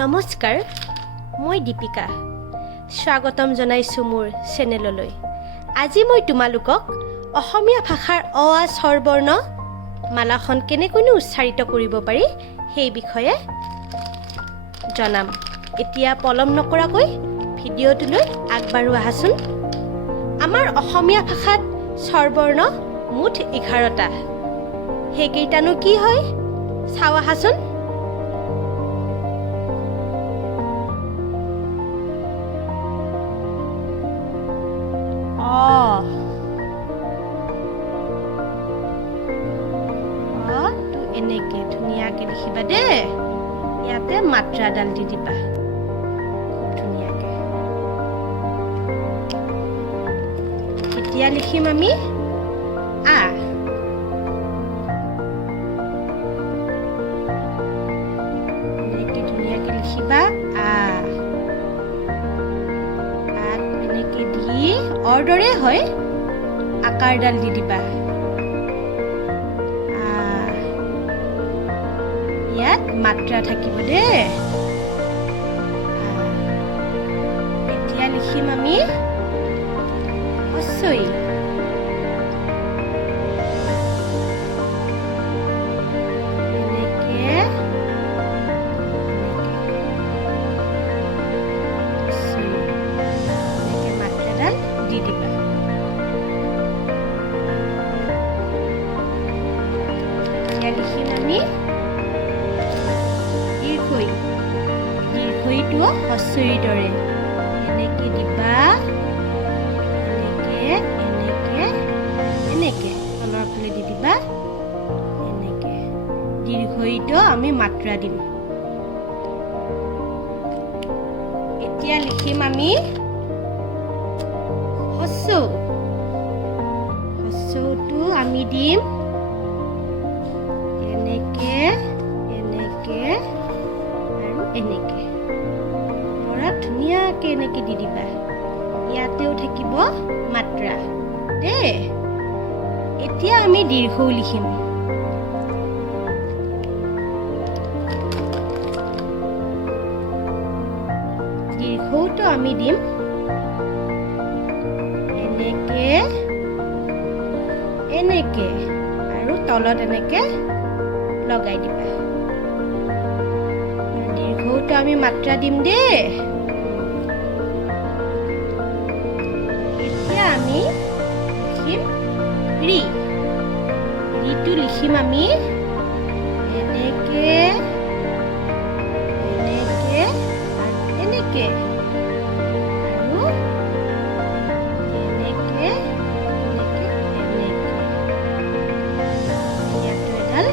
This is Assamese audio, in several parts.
নমস্কাৰ, মই দীপিকা। স্বাগতম জনাইছোঁ মোৰ চেনেললৈ। আজি মই তোমালোকক অসমীয়া ভাষাৰ অ আ স্বৰবৰ্ণ মালাখন কেনেকৈনো উচ্চাৰিত কৰিব পাৰি সেই বিষয়ে জনাম। এতিয়া পলম নকৰাকৈ ভিডিঅ'টোলৈ আগবাঢ়ো আহাচোন। আমাৰ অসমীয়া ভাষাত স্বৰবৰ্ণ মুঠ 11টা। সেইকেইটানো কি হয় চাওঁ আহাচোন। এনেকে ধুনীয়াকে লিখিবা দেই। ইয়াতে মাত্ৰাডাল দি দিবা খুব ধুনীয়াকে। এতিয়া লিখিম আমি আ। এনেকে ধুনীয়াকে লিখিবা আ। এনেকে দি অৰ্ডৰে হয় আকাৰডাল দি দিবা। ইয়াত মাত্ৰা থাকিব দেই। এতিয়া লিখিম আমি হস্ৰই। এনেকে মাত্ৰাডাল দি দিবা। এতিয়া লিখিম আমি দীৰ্ঘইটো হস্ৰইৰ দৰে। এনেকে দিবা, এনেকে এনেকে এনেকে তলৰ ফালে দি দিবা। এনেকে দীৰ্ঘইটো আমি মাত্ৰা দিম। এতিয়া লিখিম আমি হস্ৰ। হস্ৰটো আমি দিম এনেকে এনেকে এনেকে পৰা ধুনীয়াকে এনেকে দি দিবা। ইয়াতেও থাকিব মাত্ৰা দেই। এতিয়া আমি দীৰ্ঘ লিখিম। দীৰ্ঘটো আমি দিম এনেকে এনেকে আৰু তলত এনেকে লগাই দিবা। দীৰ্ঘটো আমি মাত্ৰা দিম দেই। এতিয়া আমি লিখিম ৰি। ৰিটো লিখিম আমি এনেকে এনেকে আৰু এনেকে আৰু এনেকে এনেকে এনেকে। ইয়াতো এডাল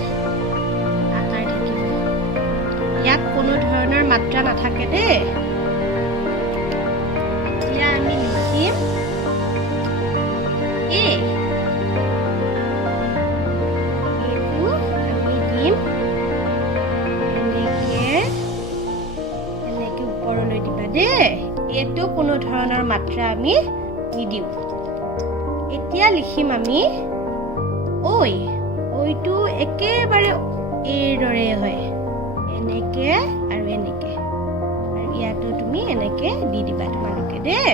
আকাৰ থাকিব। ইয়াত কোনো ধৰণৰ মাত্ৰা নাথাকে দেই। এতিয়া আমি লিখিম এ। এইটো আমি দিম এনেকে এনেকে ওপৰলৈ দিবা দেই। এইটো কোনো ধৰণৰ মাত্ৰা আমি নিদিওঁ। এতিয়া লিখিম আমি ঐ। ঐটো একেবাৰে এইৰ দৰে হয়। এনেকে আৰু এনেকে আৰু ইয়াতো তুমি এনেকে দি দিবা তোমালোকে দেই।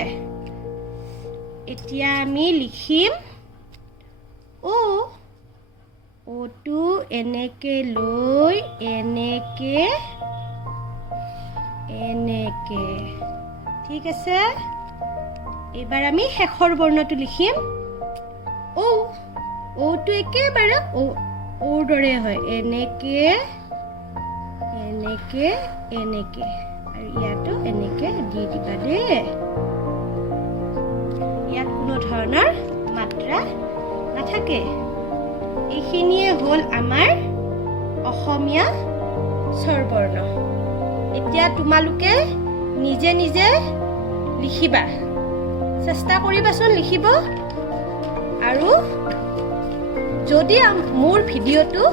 এতিয়া আমি লিখিম ও। ওটো এনেকে লৈ এনেকে এনেকে। ঠিক আছে। এইবাৰ আমি শেষৰ বৰ্ণটো লিখিম ও। ওটো একেবাৰে ওৰ দৰে হয়। এনেকে এনেকে এনেকে আৰু ইয়াতো এনেকে দি দিবা দেই। ইয়াত কোনো ধৰণৰ মাত্ৰা নাথাকে। এইখিনিয়ে হ'ল আমাৰ অসমীয়া স্বৰবৰ্ণ। এতিয়া তোমালোকে নিজে নিজে লিখিবা। চেষ্টা কৰিবাচোন লিখিব। আৰু যদি মোৰ ভিডিঅ'টো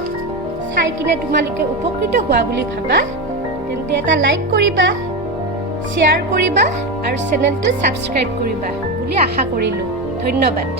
চাই কিনে তোমালোকে উপকৃত হোৱা বুলি ভাবা তেন্তে এটা লাইক কৰিবা, শ্বেয়াৰ কৰিবা আৰু চেনেলটো ছাবস্ক্ৰাইব কৰিবা বুলি আশা কৰিলোঁ। ধন্যবাদ।